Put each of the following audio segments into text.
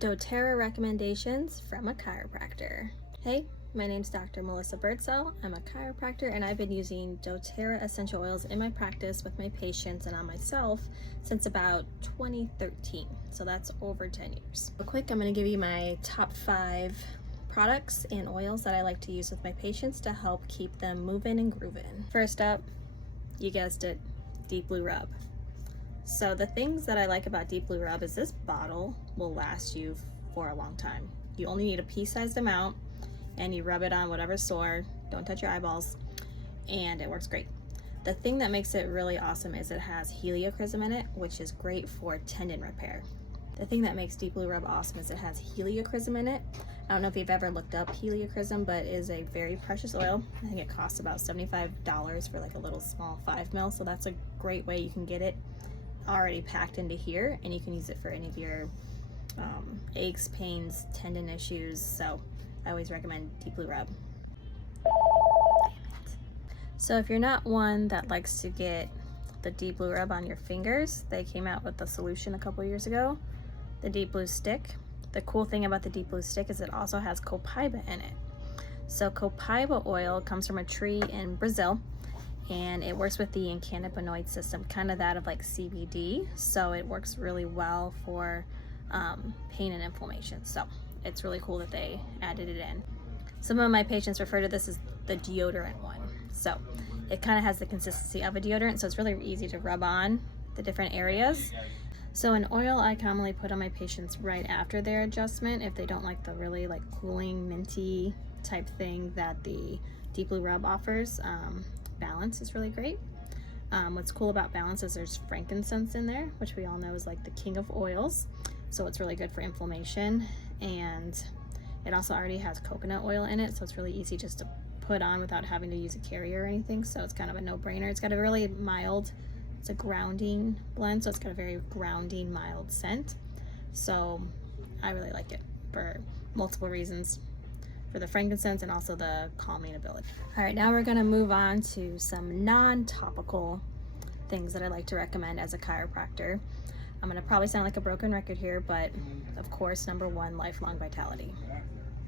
doTERRA recommendations from a chiropractor. Hey, my name's Dr. Melissa Birdsell. I'm a chiropractor and I've been using doTERRA essential oils in my practice with my patients and on myself since about 2013. So that's over 10 years. Real quick, I'm going to give you my top 5 products and oils that I like to use with my patients to help keep them moving and grooving. First up, you guessed it, Deep Blue Rub. So the things that I like about Deep Blue Rub is this bottle will last you for a long time. You only need a pea-sized amount and you rub it on whatever's sore. Don't touch your eyeballs, and it works great. The thing that makes it really awesome is it has heliochrysum in it, which is great for tendon repair. The thing that makes Deep Blue Rub awesome is it has heliochrysum in it. I don't know if you've ever looked up heliochrysum, but it is a very precious oil. I think it costs about $75 for like a little small 5 ml, so that's a great way you can get it already packed into here, and you can use it for any of your aches, pains, tendon issues. So I always recommend Deep Blue Rub. So if you're not one that likes to get the Deep Blue Rub on your fingers, they came out with a solution a couple years ago, the Deep Blue Stick. The cool thing about the Deep Blue Stick is it also has copaiba in it. So copaiba oil comes from a tree in Brazil, and it works with the cannabinoid system, kind of that of like CBD. So it works really well for pain and inflammation. So it's really cool that they added it in. Some of my patients refer to this as the deodorant one. So it kind of has the consistency of a deodorant, so it's really easy to rub on the different areas. So an oil I commonly put on my patients right after their adjustment if they don't like the really like cooling, minty type thing that the Deep Blue Rub offers. Balance is really great. What's cool about Balance is there's frankincense in there, which we all know is like the king of oils. So it's really good for inflammation, and it also already has coconut oil in it, so it's really easy just to put on without having to use a carrier or anything. So it's kind of a no-brainer. It's got a really mild, it's a grounding blend, so it's got a very grounding, mild scent. So I really like it for multiple reasons, for the frankincense and also the calming ability. All right, now we're gonna move on to some non-topical things that I like to recommend as a chiropractor. I'm gonna probably sound like a broken record here, but of course, number 1, Lifelong Vitality.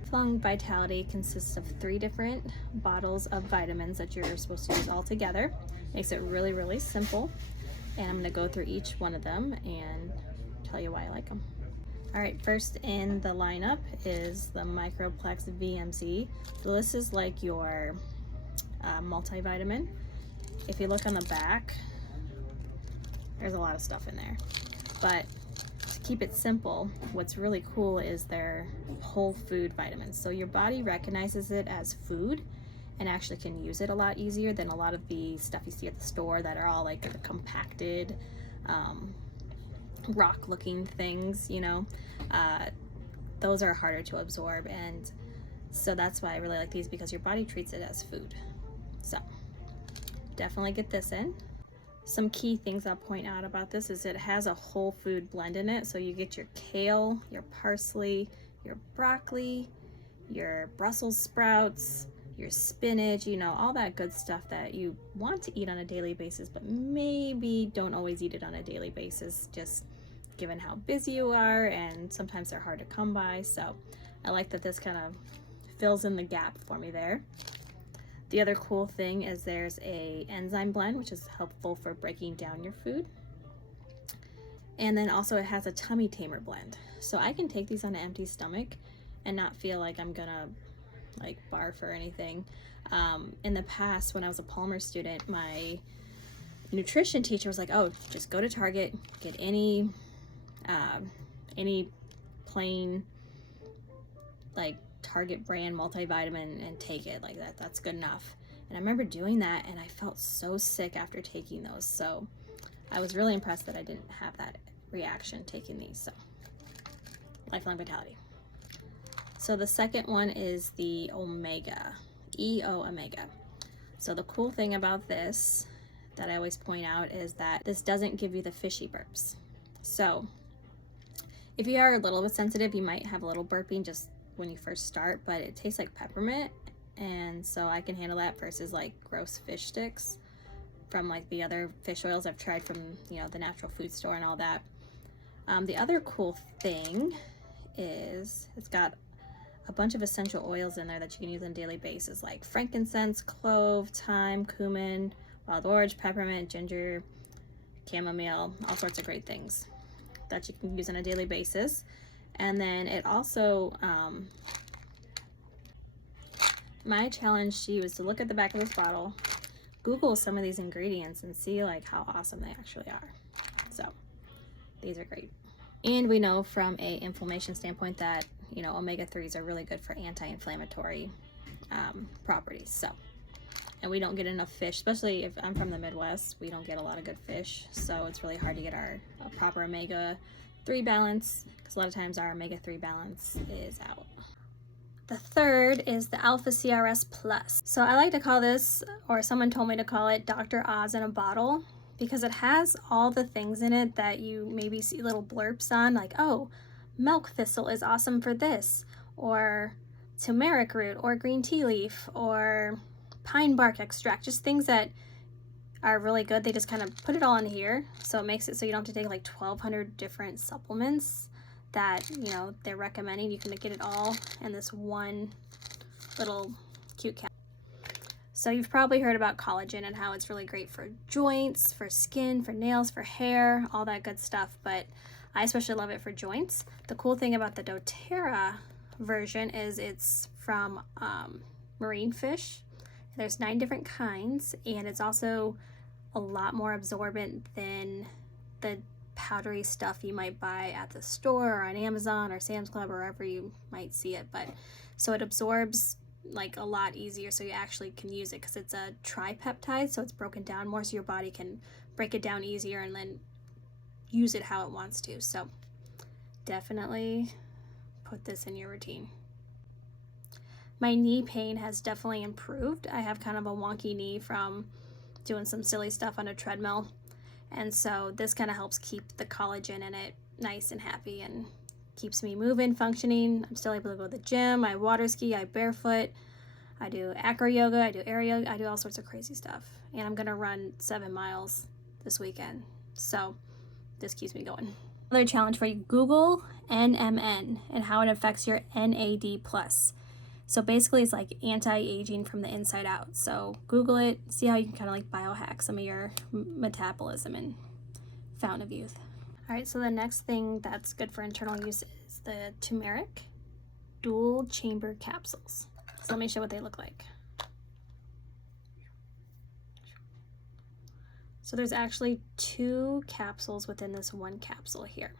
Lifelong Vitality consists of 3 different bottles of vitamins that you're supposed to use all together. Makes it really, really simple. And I'm gonna go through each one of them and tell you why I like them. All right, first in the lineup is the Microplex VMC. So this is like your multivitamin. If you look on the back, there's a lot of stuff in there. But to keep it simple, what's really cool is their whole food vitamins. So your body recognizes it as food and actually can use it a lot easier than a lot of the stuff you see at the store that are all like the compacted, rock looking things, you know. Those are harder to absorb, and so that's why I really like these, because your body treats it as food. So definitely get this in. Some key things I'll point out about this is it has a whole food blend in it, so you get your kale, your parsley, your broccoli, your Brussels sprouts, your spinach, you know, all that good stuff that you want to eat on a daily basis, but maybe don't always eat it on a daily basis, just given how busy you are, and sometimes they're hard to come by. So I like that this kind of fills in the gap for me there. The other cool thing is there's a enzyme blend, which is helpful for breaking down your food. And then also it has a tummy tamer blend. So I can take these on an empty stomach and not feel like I'm gonna like barf or anything. In the past, when I was a Palmer student, my nutrition teacher was like, oh, just go to Target, get any plain like Target brand multivitamin and take it like that. That's good enough. And I remember doing that, and I felt so sick after taking those. So I was really impressed that I didn't have that reaction taking these. So Lifelong Vitality. So the second one is the Omega, EO Omega. So the cool thing about this that I always point out is that this doesn't give you the fishy burps. So if you are a little bit sensitive, you might have a little burping just when you first start, but it tastes like peppermint, and so I can handle that versus like gross fish sticks from like the other fish oils I've tried from, you know, the natural food store and all that. The other cool thing is, it's got a bunch of essential oils in there that you can use on a daily basis, like frankincense, clove, thyme, cumin, wild orange, peppermint, ginger, chamomile, all sorts of great things that you can use on a daily basis. And then it also, my challenge to you is to look at the back of this bottle, Google some of these ingredients, and see like how awesome they actually are. So these are great. And we know from a inflammation standpoint that, you know, omega-3s are really good for anti-inflammatory properties. So, and we don't get enough fish, especially if I'm from the Midwest, we don't get a lot of good fish. So it's really hard to get our proper omega-3 balance, because a lot of times our omega-3 balance is out. The third is the Alpha CRS Plus. So I like to call this, or someone told me to call it, Dr. Oz in a bottle, because it has all the things in it that you maybe see little blurbs on, like, oh, milk thistle is awesome for this, or turmeric root, or green tea leaf, or pine bark extract, just things that are really good. They just kind of put it all in here, so it makes it so you don't have to take like 1,200 different supplements that, you know, they're recommending. You can get it all in this one little cute cap. So you've probably heard about collagen and how it's really great for joints, for skin, for nails, for hair, all that good stuff, but I especially love it for joints. The cool thing about the doTERRA version is it's from marine fish. There's 9 different kinds, and it's also a lot more absorbent than the powdery stuff you might buy at the store or on Amazon or Sam's Club or wherever you might see it. But so it absorbs like a lot easier, so you actually can use it because it's a tripeptide, so it's broken down more, so your body can break it down easier and then use it how it wants to. So definitely put this in your routine. My knee pain has definitely improved. I have kind of a wonky knee from doing some silly stuff on a treadmill, and so this kind of helps keep the collagen in it nice and happy and keeps me moving, functioning. I'm still able to go to the gym. I water ski, I barefoot, I do acro yoga, I do air yoga, I do all sorts of crazy stuff. And I'm gonna run 7 miles this weekend, so this keeps me going. Another challenge for you: Google NMN and how it affects your NAD+. So basically it's like anti-aging from the inside out. So Google it, see how you can kind of like biohack some of your metabolism and fountain of youth. All right, so the next thing that's good for internal use is the turmeric dual chamber capsules. So let me show what they look like. So there's actually 2 capsules within this one capsule here.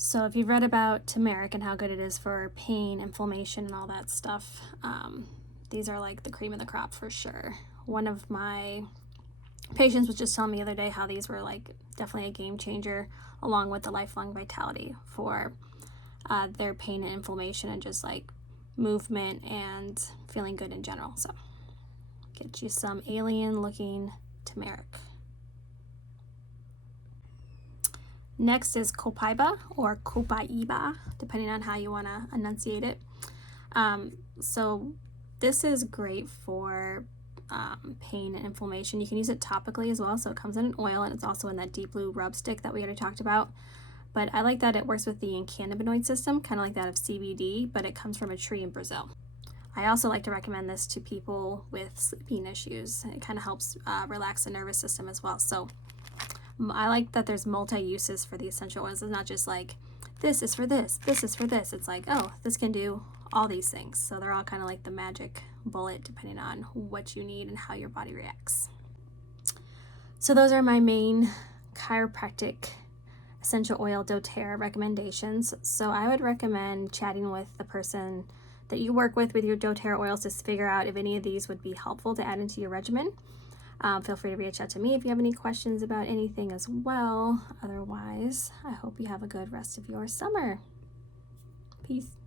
So if you've read about turmeric and how good it is for pain, inflammation, and all that stuff, these are like the cream of the crop for sure. One of my patients was just telling me the other day how these were like definitely a game changer, along with the lifelong vitality for their pain and inflammation and just like movement and feeling good in general. So get you some alien looking turmeric. Next is copaiba or copaiba, depending on how you want to enunciate it. So this is great for pain and inflammation. You can use it topically as well, so it comes in an oil, and it's also in that deep blue rub stick that we already talked about. But I like that it works with the cannabinoid system, kind of like that of CBD, but it comes from a tree in Brazil. I also like to recommend this to people with sleeping issues. It kind of helps relax the nervous system as well. So I like that there's multi-uses for the essential oils. It's not just like, this is for this, this is for this. It's like, oh, this can do all these things. So they're all kind of like the magic bullet, depending on what you need and how your body reacts. So those are my main chiropractic essential oil doTERRA recommendations. So I would recommend chatting with the person that you work with your doTERRA oils to figure out if any of these would be helpful to add into your regimen. Feel free to reach out to me if you have any questions about anything as well. Otherwise, I hope you have a good rest of your summer. Peace.